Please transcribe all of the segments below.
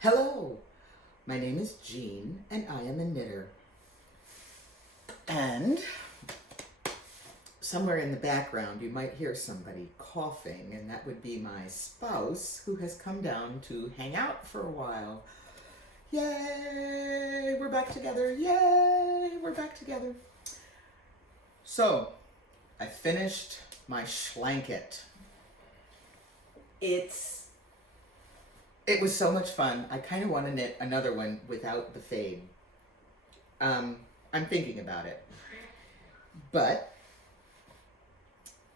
Hello, my name is Jean and I am a knitter. And somewhere in the background you might hear somebody coughing, and that would be my spouse who has come down to hang out for a while. Yay, we're back together. Yay, we're back together. So, I finished my Shlanket. It was so much fun. I kind of want to knit another one without the fade. I'm thinking about it. But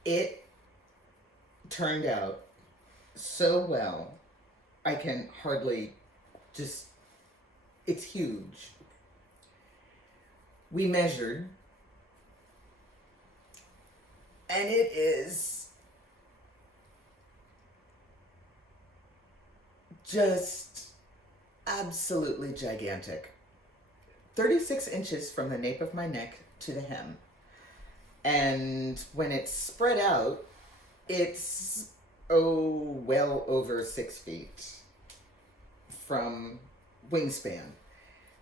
it turned out so well. I can hardly it's huge. We measured, and it is just absolutely gigantic. 36 inches from the nape of my neck to the hem. And when it's spread out, it's, well over 6 feet from wingspan.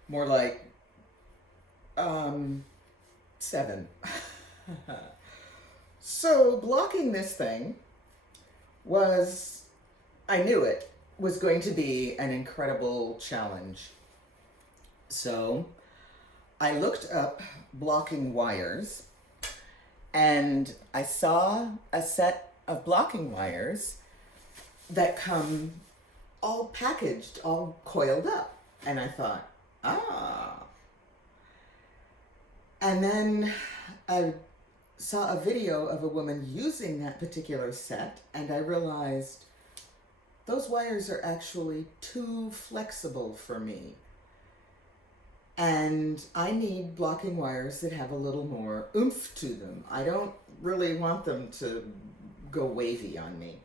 More like, 7. So blocking this thing I knew it was going to be an incredible challenge. So I looked up blocking wires, and I saw a set of blocking wires that come all packaged, all coiled up. And I thought, And then I saw a video of a woman using that particular set, and I realized those wires are actually too flexible for me. And I need blocking wires that have a little more oomph to them. I don't really want them to go wavy on me.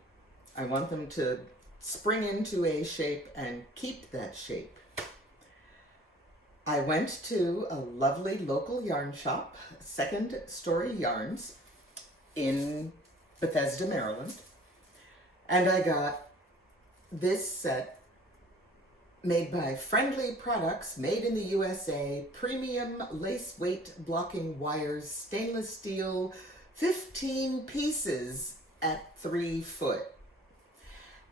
I want them to spring into a shape and keep that shape. I went to a lovely local yarn shop, Second Story Yarns, in Bethesda, Maryland, and I got this set made by Friendly Products, made in the USA, premium lace weight blocking wires, stainless steel, 15 pieces at 3 foot.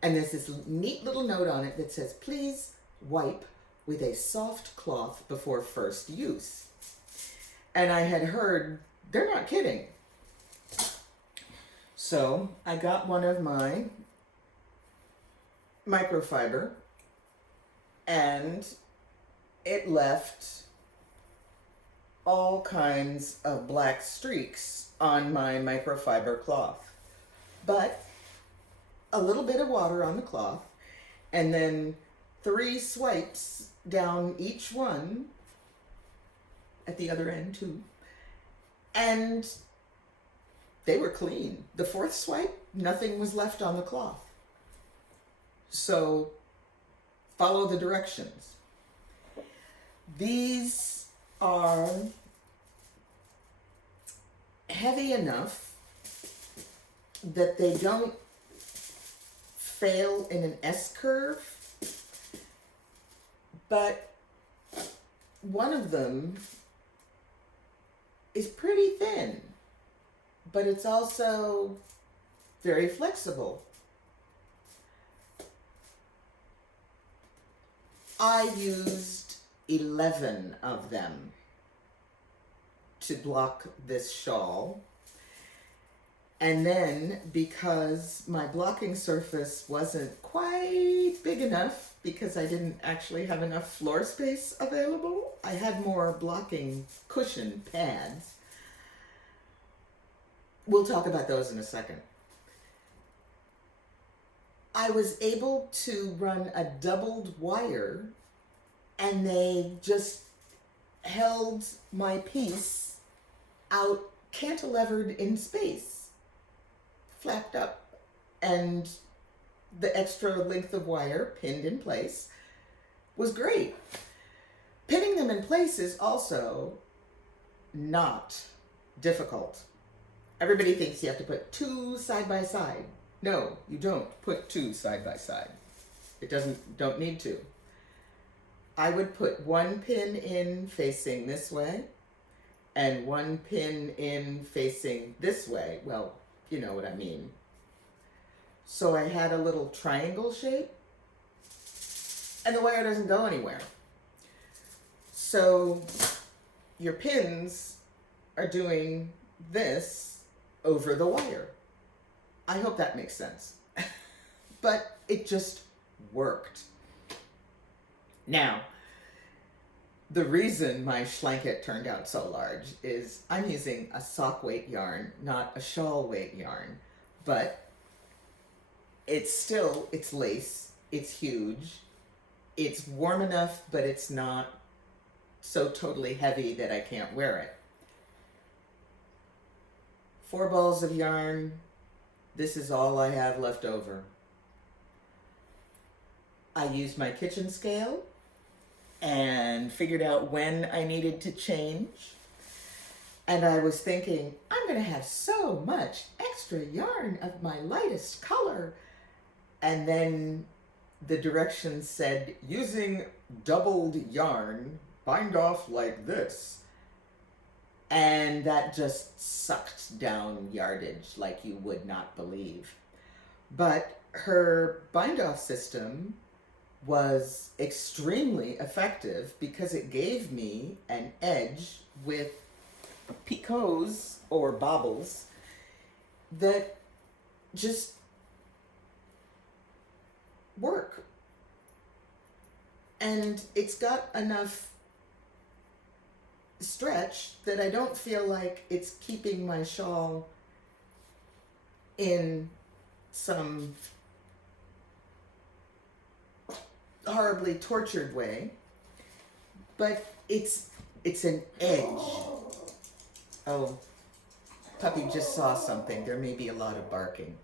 And there's this neat little note on it that says, please wipe with a soft cloth before first use. And I had heard, they're not kidding. So I got one of my microfiber, and it left all kinds of black streaks on my microfiber cloth. But a little bit of water on the cloth, and then 3 swipes down each one at the other end too, and they were clean. The 4th swipe, nothing was left on the cloth. So follow the directions. These are heavy enough that they don't fail in an S-curve, but one of them is pretty thin, but it's also very flexible. I used 11 of them to block this shawl. And then, because my blocking surface wasn't quite big enough, because I didn't actually have enough floor space available, I had more blocking cushion pads. We'll talk about those in a second. I was able to run a doubled wire, and they just held my piece out cantilevered in space, flapped up, and the extra length of wire pinned in place was great. Pinning them in place is also not difficult. Everybody thinks you have to put 2 side by side. No, you don't put 2 side by side. Don't need to. I would put one pin in facing this way and one pin in facing this way. Well, you know what I mean. So I had a little triangle shape, and the wire doesn't go anywhere. So your pins are doing this over the wire. I hope that makes sense. But it just worked. Now, the reason my Shlanket turned out so large is I'm using a sock weight yarn, not a shawl weight yarn. But it's lace, it's huge, it's warm enough, but it's not so totally heavy that I can't wear it. 4 balls of yarn, this is all I have left over. I used my kitchen scale and figured out when I needed to change. And I was thinking, I'm going to have so much extra yarn of my lightest color. And then the directions said, using doubled yarn, bind off like this. And that just sucked down yardage like you would not believe. But her bind off system was extremely effective because it gave me an edge with picots or bobbles that just work. And it's got enough stretch that I don't feel like it's keeping my shawl in some horribly tortured way, but it's an edge. Oh, puppy just saw something. There may be a lot of barking.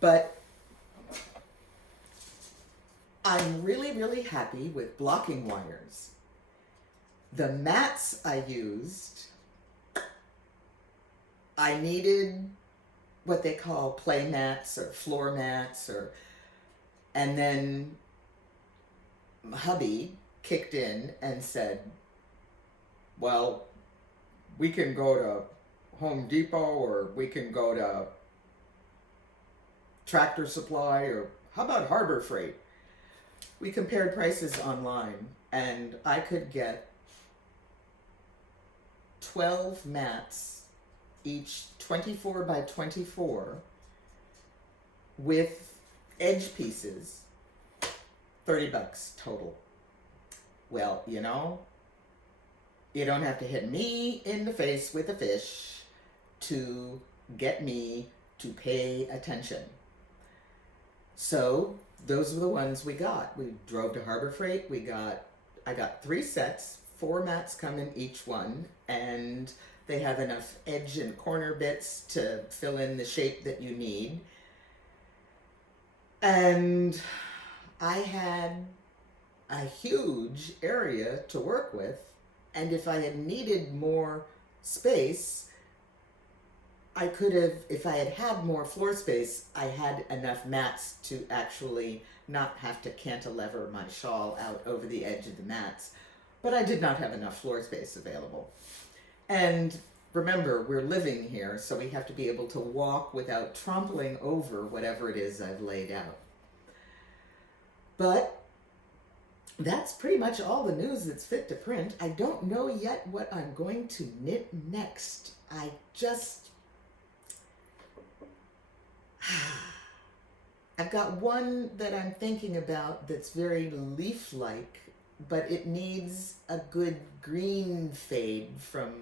But I'm really, really happy with blocking wires. The mats I used, I needed what they call play mats or floor mats, and then hubby kicked in and said, well, we can go to Home Depot or we can go to Tractor Supply, or how about Harbor Freight? We compared prices online and I could get 12 mats, each 24 by 24, with edge pieces, $30 total. Well, you know, you don't have to hit me in the face with a fish to get me to pay attention. So those were the ones we got. We drove to Harbor Freight. I got 3 sets, 4 mats come in each one, and they have enough edge and corner bits to fill in the shape that you need. And I had a huge area to work with, and if I had needed more space, I could have, if I had had more floor space, I had enough mats to actually not have to cantilever my shawl out over the edge of the mats. But I did not have enough floor space available. And remember, we're living here, so we have to be able to walk without trampling over whatever it is I've laid out. But that's pretty much all the news that's fit to print. I don't know yet what I'm going to knit next. I've got one that I'm thinking about that's very leaf-like, but it needs a good green fade from...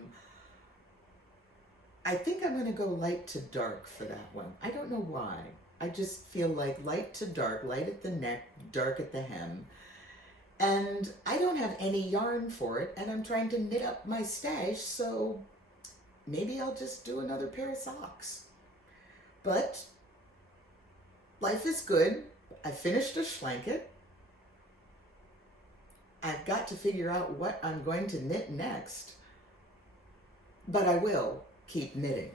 I think I'm going to go light to dark for that one. I don't know why. I just feel like light to dark, light at the neck, dark at the hem. And I don't have any yarn for it, and I'm trying to knit up my stash, so maybe I'll just do another pair of socks. But life is good. I finished a Shlanket. I've got to figure out what I'm going to knit next, but I will keep knitting.